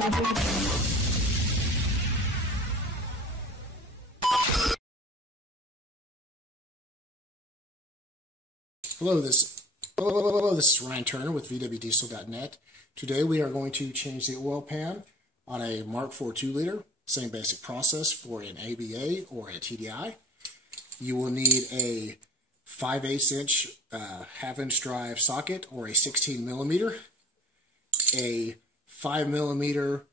Hello, this is Ryan Turner with VWDiesel.net. Today we are going to change the oil pan on a Mk4 2-liter. Same basic process for an ABA or a TDI. You will need a 5/8 inch half-inch drive socket or a 16 millimeter, a 5 millimeter,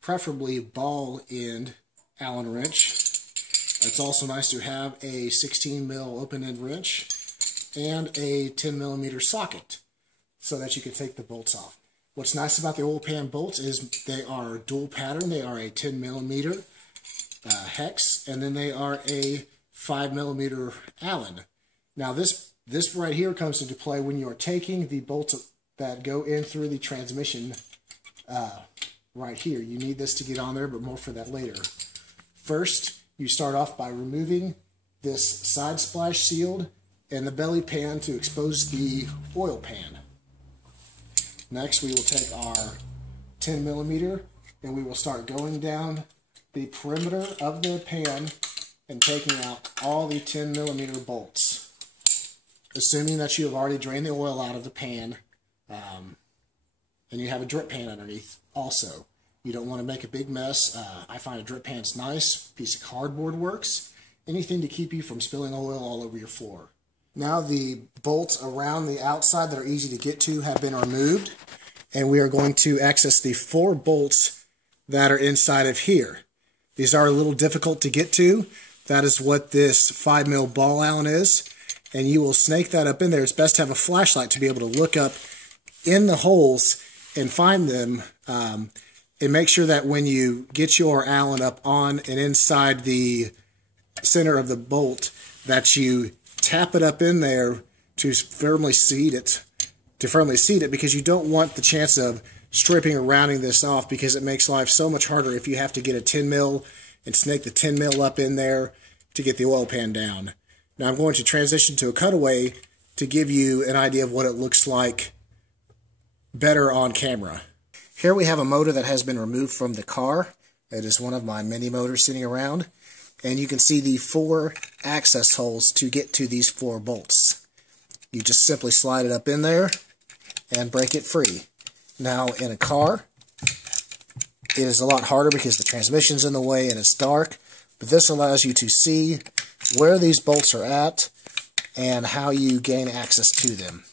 preferably ball end Allen wrench. It's also nice to have a 16 mil open end wrench and a 10 millimeter socket so that you can take the bolts off. What's nice about the oil pan bolts is they are dual pattern. They are a 10 millimeter hex, and then they are a 5 millimeter Allen. Now this right here comes into play when you are taking the bolts that go in through the transmission right here. You need this to get on there, but more for that later. First, you start off by removing this side splash shield and the belly pan to expose the oil pan. Next, we will take our 10 millimeter and we will start going down the perimeter of the pan and taking out all the 10 millimeter bolts. Assuming that you have already drained the oil out of the pan and you have a drip pan underneath also. You don't want to make a big mess. I find a drip pan's nice. A piece of cardboard works. Anything to keep you from spilling oil all over your floor. Now the bolts around the outside that are easy to get to have been removed, and we are going to access the 4 bolts that are inside of here. These are a little difficult to get to. That is what this 5 mil ball Allen is, and you will snake that up in there. It's best to have a flashlight to be able to look up in the holes and find them, and make sure that when you get your Allen up on and inside the center of the bolt that you tap it up in there to firmly seat it, because you don't want the chance of stripping or rounding this off, because it makes life so much harder if you have to get a 10 mil and snake the 10 mil up in there to get the oil pan down. Now I'm going to transition to a cutaway to give you an idea of what it looks like better on camera. Here we have a motor that has been removed from the car. It is one of my mini motors sitting around. And you can see the 4 access holes to get to these 4 bolts. You just simply slide it up in there and break it free. Now in a car, it is a lot harder because the transmission's in the way and it's dark, but this allows you to see where these bolts are at and how you gain access to them.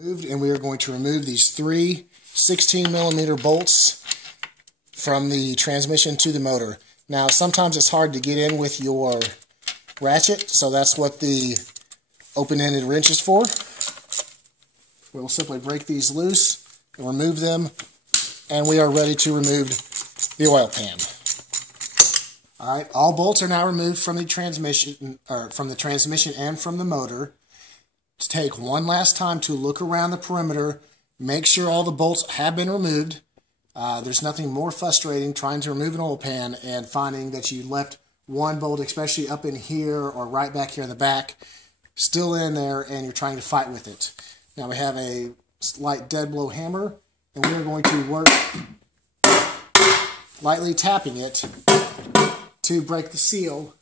And we are going to remove these 3 16 millimeter bolts from the transmission to the motor. Now, sometimes it's hard to get in with your ratchet, so that's what the open-ended wrench is for. We'll simply break these loose and remove them, and we are ready to remove the oil pan. All right, all bolts are now removed from the transmission, and from the motor. To take one last time to look around the perimeter, make sure all the bolts have been removed. There's nothing more frustrating trying to remove an oil pan and finding that you left one bolt, especially up in here or right back here in the back, still in there, and you're trying to fight with it. Now we have a slight dead blow hammer, and we are going to work lightly tapping it to break the seal,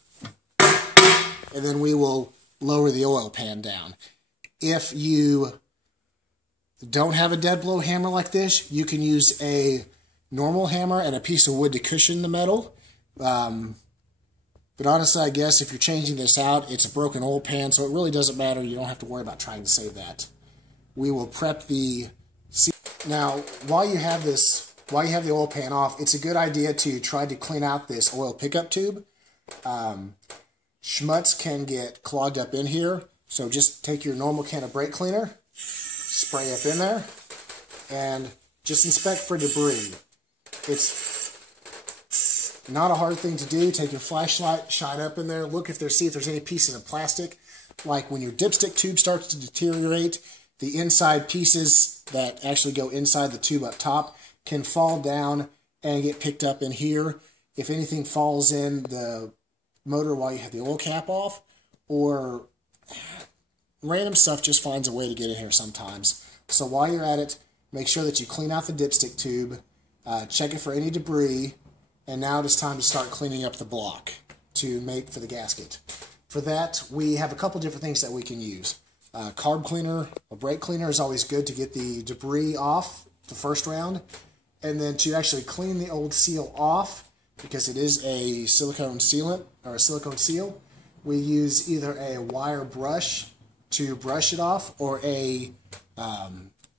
and then we will lower the oil pan down. If you don't have a dead blow hammer like this, you can use a normal hammer and a piece of wood to cushion the metal. But honestly, I guess if you're changing this out, it's a broken oil pan, so it really doesn't matter. You don't have to worry about trying to save that. We will prep the seal. Now, while you have the oil pan off, it's a good idea to try to clean out this oil pickup tube. Schmutz can get clogged up in here, so just take your normal can of brake cleaner, spray up in there, and just inspect for debris. It's not a hard thing to do. Take your flashlight, shine up in there, look if see if there's any pieces of plastic. Like when your dipstick tube starts to deteriorate, the inside pieces that actually go inside the tube up top can fall down and get picked up in here. If anything falls in the motor while you have the oil cap off, or random stuff just finds a way to get in here sometimes. So while you're at it, make sure that you clean out the dipstick tube. check it for any debris, and now it is time to start cleaning up the block to make for the gasket. For that, we have a couple different things that we can use. Carb cleaner or brake cleaner is always good to get the debris off the first round, and then to actually clean the old seal off, because it is a silicone sealant or a silicone seal, we use either a wire brush to brush it off or a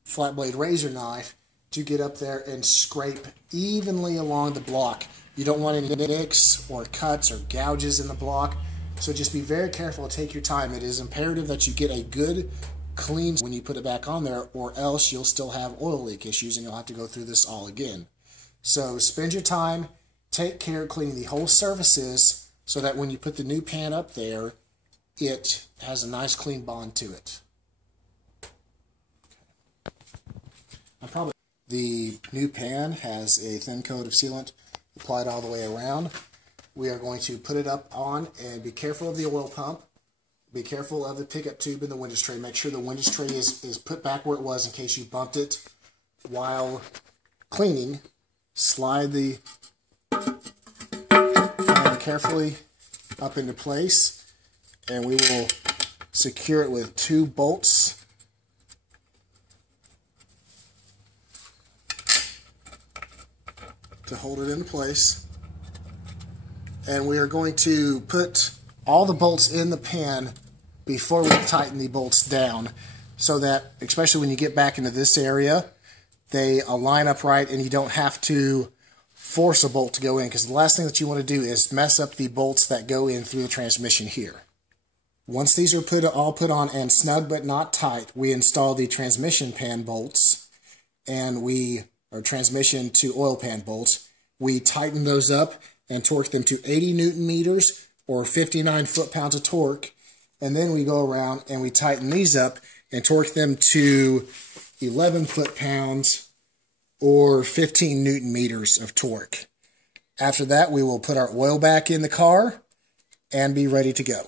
flat blade razor knife to get up there and scrape evenly along the block. You don't want any nicks or cuts or gouges in the block, so just be very careful and take your time. It is imperative that you get a good clean when you put it back on there, or else you'll still have oil leak issues and you'll have to go through this all again. So spend your time, take care of cleaning the whole surfaces so that when you put the new pan up there, it has a nice clean bond to it. The new pan has a thin coat of sealant applied all the way around. We are going to put it up on, and be careful of the oil pump. Be careful of the pickup tube in the windows tray. Make sure the windows tray is put back where it was in case you bumped it while cleaning. Slide the pan carefully up into place, and we will secure it with 2 bolts. To hold it into place. And we are going to put all the bolts in the pan before we tighten the bolts down, so that, especially when you get back into this area, they align up right and you don't have to force a bolt to go in, because the last thing that you want to do is mess up the bolts that go in through the transmission here. Once these are all put on and snug but not tight, we install the transmission pan bolts, and or transmission to oil pan bolts. We tighten those up and torque them to 80 Newton meters or 59 foot-pounds of torque, and then we go around and we tighten these up and torque them to 11 foot-pounds or 15 Newton meters of torque. After that, we will put our oil back in the car and be ready to go.